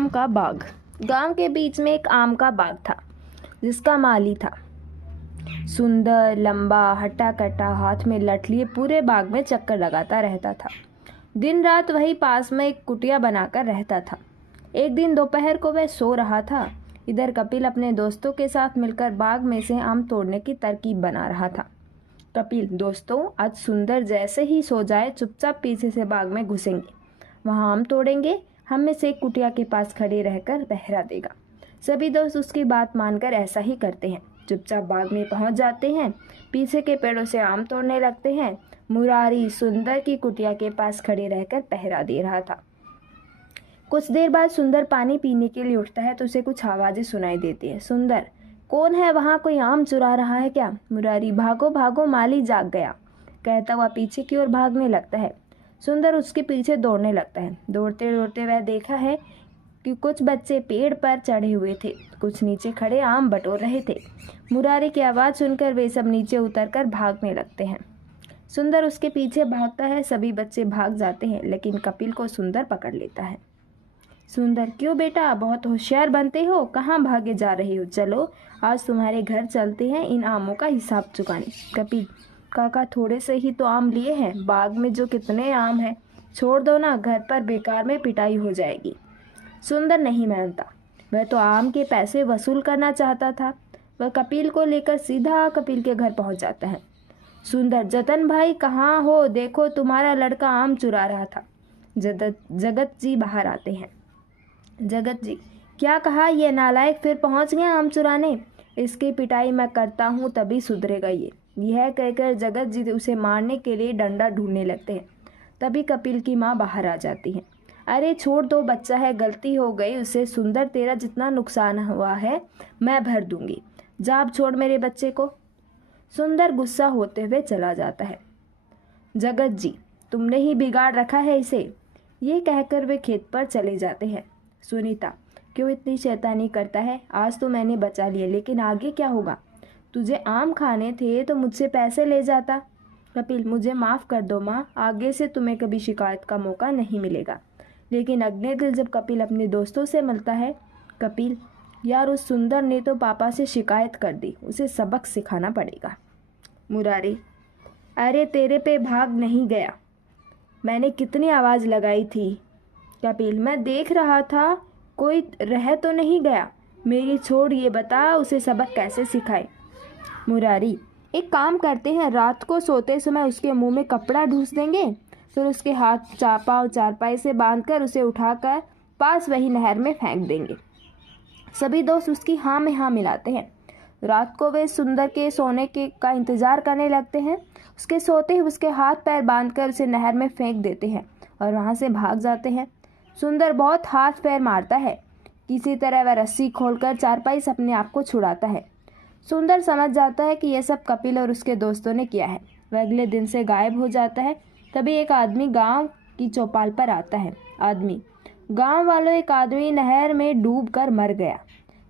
आम का बाग। गांव के बीच में एक आम का बाग था, जिसका माली था सुंदर, लंबा, हट्टा कट्टा, हाथ में लठ लिए पूरे बाग में चक्कर लगाता रहता था। दिन रात वही पास में एक कुटिया बनाकर रहता था। एक दिन दोपहर को वह सो रहा था। इधर कपिल अपने दोस्तों के साथ मिलकर बाग में से आम तोड़ने की तरकीब बना रहा था। कपिल, दोस्तों, आज सुंदर जैसे ही सो जाए चुपचाप पीछे से बाग में घुसेंगे, वहाँ आम तोड़ेंगे, हम में से एक कुटिया के पास खड़े रहकर पहरा देगा। सभी दोस्त उसकी बात मानकर ऐसा ही करते हैं। चुपचाप बाग में पहुंच जाते हैं, पीछे के पेड़ों से आम तोड़ने लगते हैं। मुरारी सुंदर की कुटिया के पास खड़े रहकर पहरा दे रहा था। कुछ देर बाद सुंदर पानी पीने के लिए उठता है तो उसे कुछ आवाज़ें सुनाई देती है। सुंदर, कौन है वहाँ? कोई आम चुरा रहा है क्या? मुरारी, भागो भागो, माली जाग गया, कहता हुआ पीछे की ओर भागने लगता है। सुंदर उसके पीछे दौड़ने लगता है। दौड़ते दौड़ते वह देखा है कि कुछ बच्चे पेड़ पर चढ़े हुए थे, कुछ नीचे खड़े आम बटोर रहे थे। मुरारी की आवाज़ सुनकर वे सब नीचे उतरकर भागने लगते हैं। सुंदर उसके पीछे भागता है। सभी बच्चे भाग जाते हैं, लेकिन कपिल को सुंदर पकड़ लेता है। सुंदर, क्यों बेटा, बहुत होशियार बनते हो, कहाँ भागे जा रहे हो? चलो आज तुम्हारे घर चलते हैं इन आमों का हिसाब चुकाने। कपिल, काका, थोड़े से ही तो आम लिए हैं, बाग में जो कितने आम हैं, छोड़ दो ना, घर पर बेकार में पिटाई हो जाएगी। सुंदर नहीं मानता। वह तो आम के पैसे वसूल करना चाहता था। वह कपिल को लेकर सीधा कपिल के घर पहुंच जाता है। सुंदर, जतन भाई कहाँ हो? देखो तुम्हारा लड़का आम चुरा रहा था। जगत जी बाहर आते हैं। जगत जी, क्या कहा? ये नालायक फिर पहुंच गया आम चुराने। इसकी पिटाई मैं करता हूँ तभी सुधरेगा ये। यह कहकर जगत जी उसे मारने के लिए डंडा ढूंढने लगते हैं। तभी कपिल की माँ बाहर आ जाती है। अरे छोड़ दो, बच्चा है, गलती हो गई उसे। सुंदर, तेरा जितना नुकसान हुआ है मैं भर दूंगी। जा अब छोड़ मेरे बच्चे को। सुंदर गुस्सा होते हुए चला जाता है। जगत जी, तुमने ही बिगाड़ रखा है इसे। ये कहकर वे खेत पर चले जाते हैं। सुनीता, क्यों इतनी शैतानी करता है? आज तो मैंने बचा लिया, लेकिन आगे क्या होगा? तुझे आम खाने थे तो मुझसे पैसे ले जाता। कपिल, मुझे माफ़ कर दो माँ, आगे से तुम्हें कभी शिकायत का मौका नहीं मिलेगा। लेकिन अगले दिन जब कपिल अपने दोस्तों से मिलता है, कपिल, यार उस सुंदर ने तो पापा से शिकायत कर दी, उसे सबक सिखाना पड़ेगा। मुरारी, अरे तेरे पे भाग नहीं गया, मैंने कितनी आवाज़ लगाई थी। कपिल, मैं देख रहा था, कोई रह तो नहीं गया। मेरी छोड़, ये बता उसे सबक कैसे सिखाए। मुरारी, एक काम करते हैं, रात को सोते समय उसके मुंह में कपड़ा ढूंस देंगे, फिर उसके हाथ चापाव चारपाई से बांधकर उसे उठाकर पास वही नहर में फेंक देंगे। सभी दोस्त उसकी हाँ में हाँ मिलाते हैं। रात को वे सुंदर के सोने के का इंतजार करने लगते हैं। उसके सोते ही उसके हाथ पैर बांधकर उसे नहर में फेंक देते हैं और वहाँ से भाग जाते हैं। सुंदर बहुत हाथ पैर मारता है। किसी तरह वह रस्सी खोलकर चारपाई से अपने आप को छुड़ाता है। सुंदर समझ जाता है कि यह सब कपिल और उसके दोस्तों ने किया है। वह अगले दिन से गायब हो जाता है। तभी एक आदमी गांव की चौपाल पर आता है। आदमी, गांव वालों, एक आदमी नहर में डूबकर मर गया।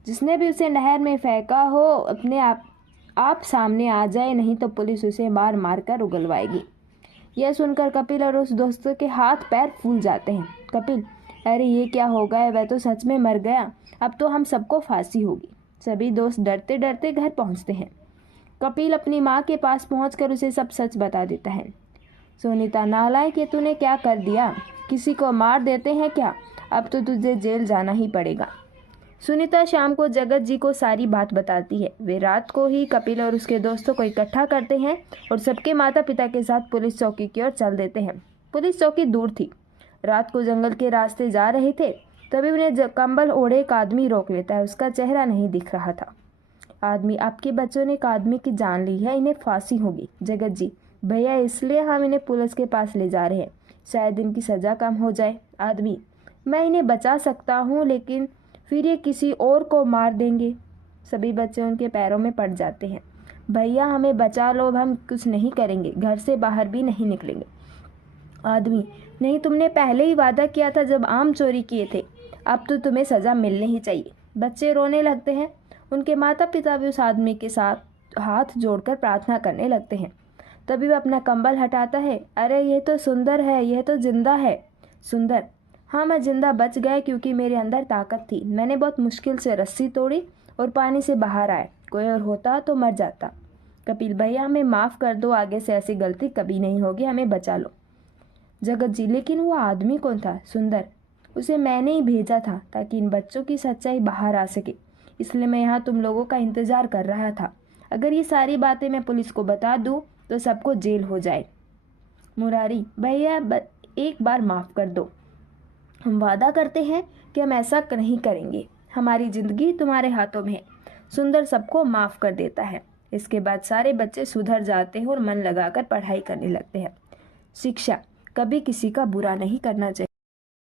जिसने भी उसे नहर में फेंका हो अपने आप सामने आ जाए, नहीं तो पुलिस उसे मार मार कर उगलवाएगी। यह सुनकर कपिल और उस दोस्तों के हाथ पैर फूल जाते हैं। कपिल, अरे ये क्या हो गया? वह तो सच में मर गया, अब तो हम सबको फांसी होगी। सभी दोस्त डरते डरते घर पहुंचते हैं। कपिल अपनी माँ के पास पहुंचकर उसे सब सच बता देता है। सुनीता, नालायक, ये तूने क्या कर दिया? किसी को मार देते हैं क्या? अब तो तुझे जेल जाना ही पड़ेगा। सुनीता शाम को जगत जी को सारी बात बताती है। वे रात को ही कपिल और उसके दोस्तों को इकट्ठा करते हैं और सबके माता पिता के साथ पुलिस चौकी की ओर चल देते हैं। पुलिस चौकी दूर थी। रात को जंगल के रास्ते जा रहे थे, तभी उन्हें कंबल ओढ़े एक आदमी रोक लेता है। उसका चेहरा नहीं दिख रहा था। आदमी, आपके बच्चों ने एक आदमी की जान ली है, इन्हें फांसी होगी। जगत जी, भैया, इसलिए हम इन्हें पुलिस के पास ले जा रहे हैं, शायद इनकी सज़ा कम हो जाए। आदमी, मैं इन्हें बचा सकता हूँ, लेकिन फिर ये किसी और को मार देंगे। सभी बच्चे उनके पैरों में पड़ जाते हैं। भैया, हमें बचा लो, अब हम कुछ नहीं करेंगे, घर से बाहर भी नहीं निकलेंगे। आदमी, नहीं, तुमने पहले ही वादा किया था जब आम चोरी किए थे, अब तो तुम्हें सज़ा मिलनी ही चाहिए। बच्चे रोने लगते हैं। उनके माता पिता भी उस आदमी के साथ हाथ जोड़कर प्रार्थना करने लगते हैं। तभी वह अपना कंबल हटाता है। अरे ये तो सुंदर है, यह तो जिंदा है। सुंदर, हाँ, मैं जिंदा बच गया क्योंकि मेरे अंदर ताकत थी। मैंने बहुत मुश्किल से रस्सी तोड़ी और पानी से बाहर आए। कोई और होता तो मर जाता। कपिल भैया, हमें माफ़ कर दो, आगे से ऐसी गलती कभी नहीं होगी, हमें बचा लो। जगत जी, लेकिन वो आदमी कौन था? सुंदर। उसे मैंने ही भेजा था ताकि इन बच्चों की सच्चाई बाहर आ सके, इसलिए मैं यहाँ तुम लोगों का इंतज़ार कर रहा था। अगर ये सारी बातें मैं पुलिस को बता दूँ तो सबको जेल हो जाए। मुरारी, भैया एक बार माफ़ कर दो। हम वादा करते हैं कि हम ऐसा नहीं करेंगे। हमारी ज़िंदगी तुम्हारे हाथों में है। सुंदर सबको माफ़ कर देता है। इसके बाद सारे बच्चे सुधर जाते हैं और मन लगाकर पढ़ाई करने लगते हैं। शिक्षा, कभी किसी का बुरा नहीं करना चाहिए।